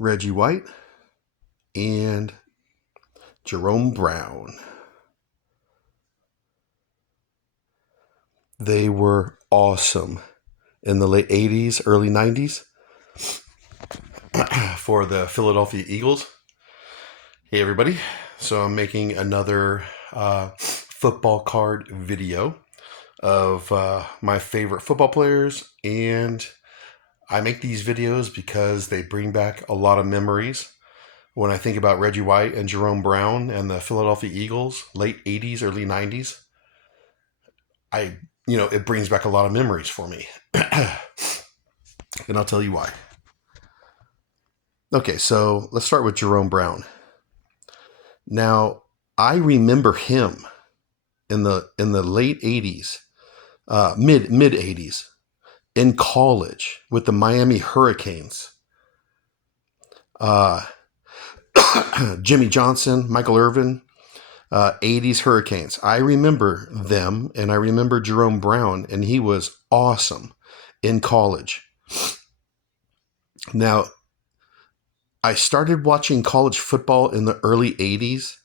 Reggie White, and Jerome Brown. They were awesome in the late 80s, early 90s for the Philadelphia Eagles. Hey, everybody. So I'm making another football card video of my favorite football players, and I make these videos because they bring back a lot of memories. When I think about Reggie White and Jerome Brown and the Philadelphia Eagles, late 80s, early 90s, it brings back a lot of memories for me. And I'll tell you why. Okay, so let's start with Jerome Brown. Now, I remember him in the late 80s, mid 80s, in college with the Miami Hurricanes. Jimmy Johnson, Michael Irvin, 80s Hurricanes. I remember them, and I remember Jerome Brown, and he was awesome in college. Now, I started watching college football in the early 80s,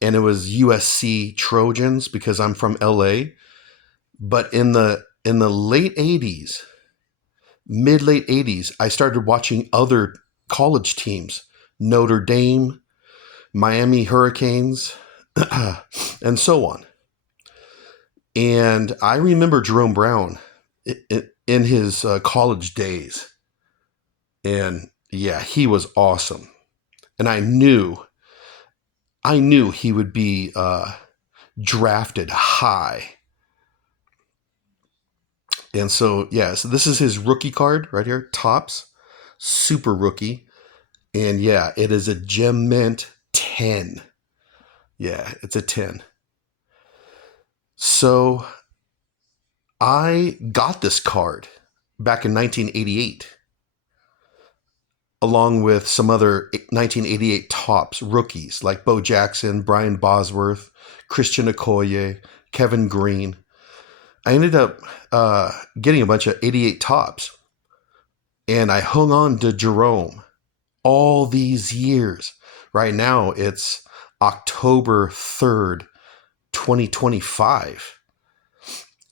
and it was USC Trojans because I'm from LA. But in the late 80s, mid-late 80s, I started watching other college teams, Notre Dame, Miami Hurricanes, and so on. And I remember Jerome Brown in his college days. And yeah, he was awesome. And I knew he would be drafted high. And so, yeah, so this is his rookie card right here, Topps, super rookie. And yeah, it is a Gem Mint 10. Yeah, it's a 10. So I got this card back in 1988, along with some other 1988 Topps rookies like Bo Jackson, Brian Bosworth, Christian Okoye, Kevin Green. I ended up getting a bunch of 88 Topps, and I hung on to Jerome all these years. Right now, it's October 3rd, 2025.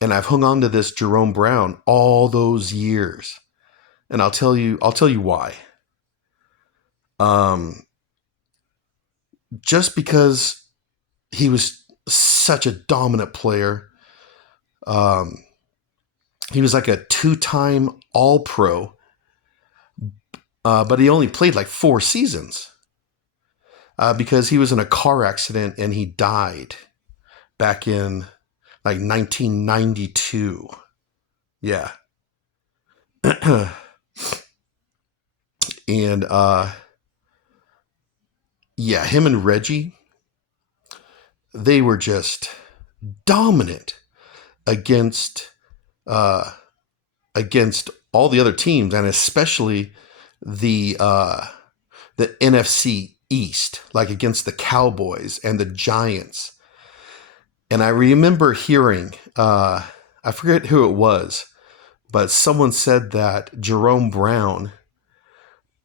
And I've hung on to this Jerome Brown all those years. And I'll tell you why. Just because he was such a dominant player. He was like a 2-time All-Pro, but he only played like 4 seasons because he was in a car accident and he died back in like 1992. Yeah. And yeah, him and Reggie, they were just dominant against all the other teams, and especially the NFC East, like against the Cowboys and the Giants. And I remember hearing, I forget who it was, but someone said that Jerome Brown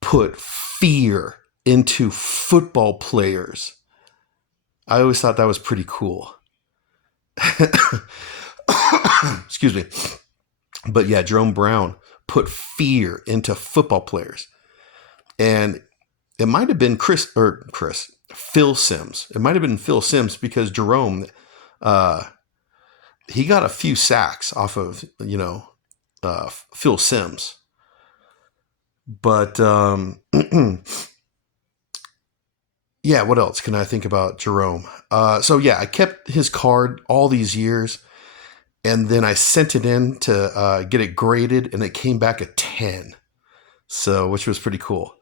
put fear into football players. I always thought that was pretty cool. Excuse me. But yeah, Jerome Brown put fear into football players. And it might have been Phil Simms. It might have been Phil Simms because Jerome, he got a few sacks off of, Phil Simms. But yeah, what else can I think about Jerome? So yeah, I kept his card all these years, and then I sent it in to get it graded, and it came back a 10. So, which was pretty cool.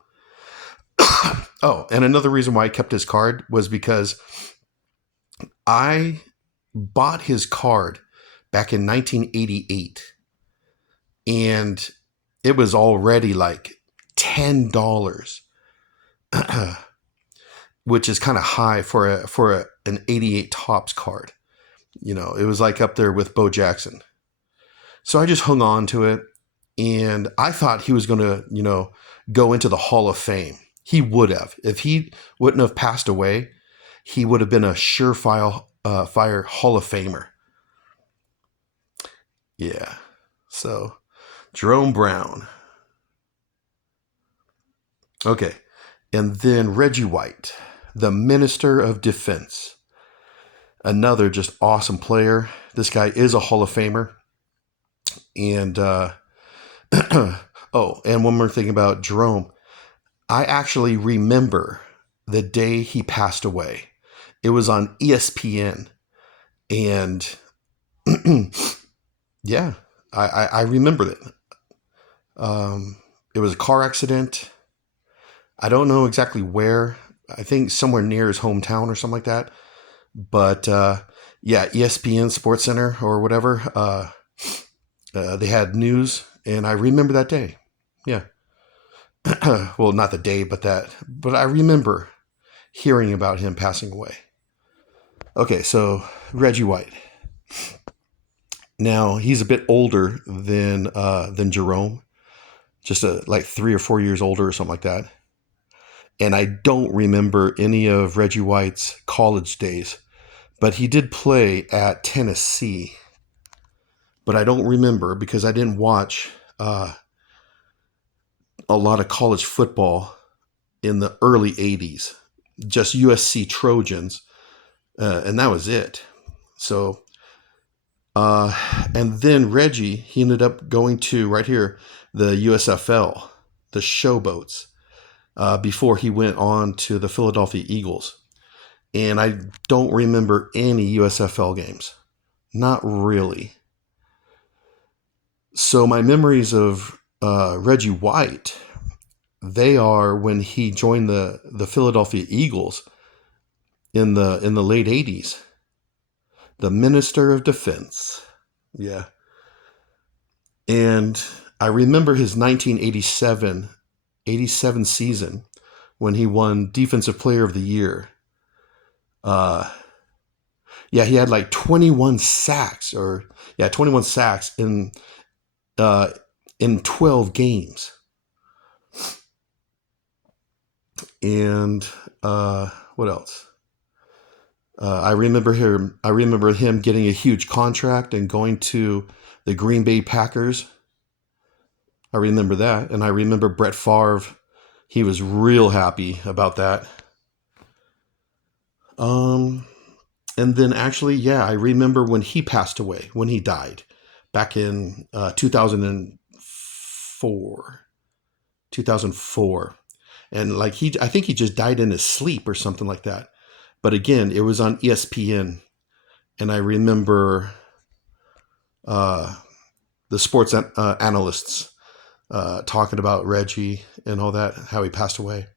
Oh, and another reason why I kept his card was because I bought his card back in 1988, and it was already like $10, which is kind of high for an 88 Topps card. It was like up there with Bo Jackson. So I just hung on to it, and I thought he was going to, go into the Hall of Fame. He would have. If he wouldn't have passed away, he would have been a surefire fire Hall of Famer. Yeah. So, Jerome Brown. Okay. And then Reggie White, the Minister of Defense. Another just awesome player. This guy is a Hall of Famer. And, oh, and one more thing about Jerome. I actually remember the day he passed away. It was on ESPN. And yeah, I remembered it. It was a car accident. I don't know exactly where. I think somewhere near his hometown or something like that. But yeah, ESPN Sports Center or whatever. They had news, and I remember that day. Yeah. Well, not the day, but I remember hearing about him passing away. Okay, so Reggie White. Now he's a bit older than Jerome, just like 3 or 4 years older or something like that. And I don't remember any of Reggie White's college days, but he did play at Tennessee. But I don't remember because I didn't watch a lot of college football in the early 80s, just USC Trojans, and that was it. So, and then Reggie, he ended up going to, right here, the USFL, the Showboats, before he went on to the Philadelphia Eagles. And I don't remember any USFL games. Not really. So my memories of Reggie White, they are when he joined the Philadelphia Eagles in the late 80s. The Minister of Defense. Yeah. And I remember his 1987 season when he won Defensive Player of the Year. Yeah, he had like 21 sacks 21 sacks in 12 games. And what else? I remember him getting a huge contract and going to the Green Bay Packers. I remember that. And I remember Brett Favre. He was real happy about that. And then actually, yeah, I remember when he passed away, when he died back in 2004. And like I think he just died in his sleep or something like that. But again, it was on ESPN. And I remember the sports analysts talking about Reggie and all that, how he passed away.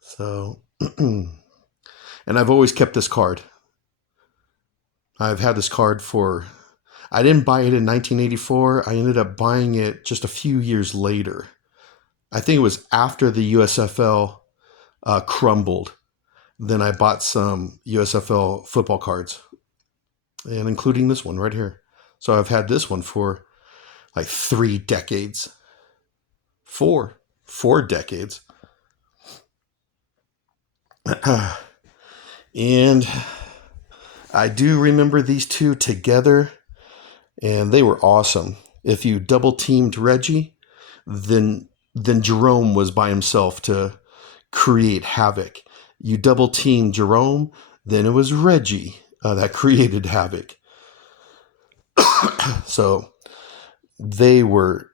So, and I've always kept this card. I've had this card I didn't buy it in 1984. I ended up buying it just a few years later. I think it was after the USFL crumbled. Then I bought some USFL football cards, and including this one right here. So I've had this one for like 3 decades. 4 decades. And I do remember these two together, and they were awesome. If you double teamed Reggie, then Jerome was by himself to create havoc. You double teamed Jerome, then it was Reggie that created havoc. So they were,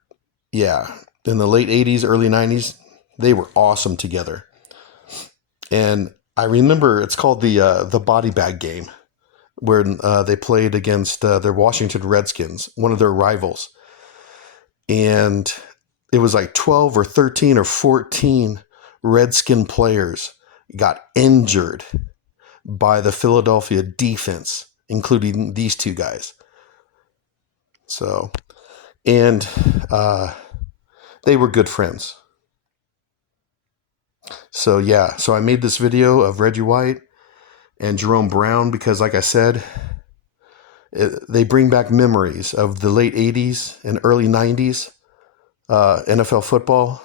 yeah, in the late 80s, early 90s, they were awesome together. And I remember it's called the body bag game, where they played against their Washington Redskins, one of their rivals. And it was like 12 or 13 or 14 Redskin players got injured by the Philadelphia defense, including these two guys. So, and they were good friends. So yeah, so I made this video of Reggie White and Jerome Brown because, like I said, they bring back memories of the late 80s and early 90s NFL football.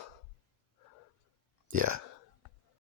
Yeah.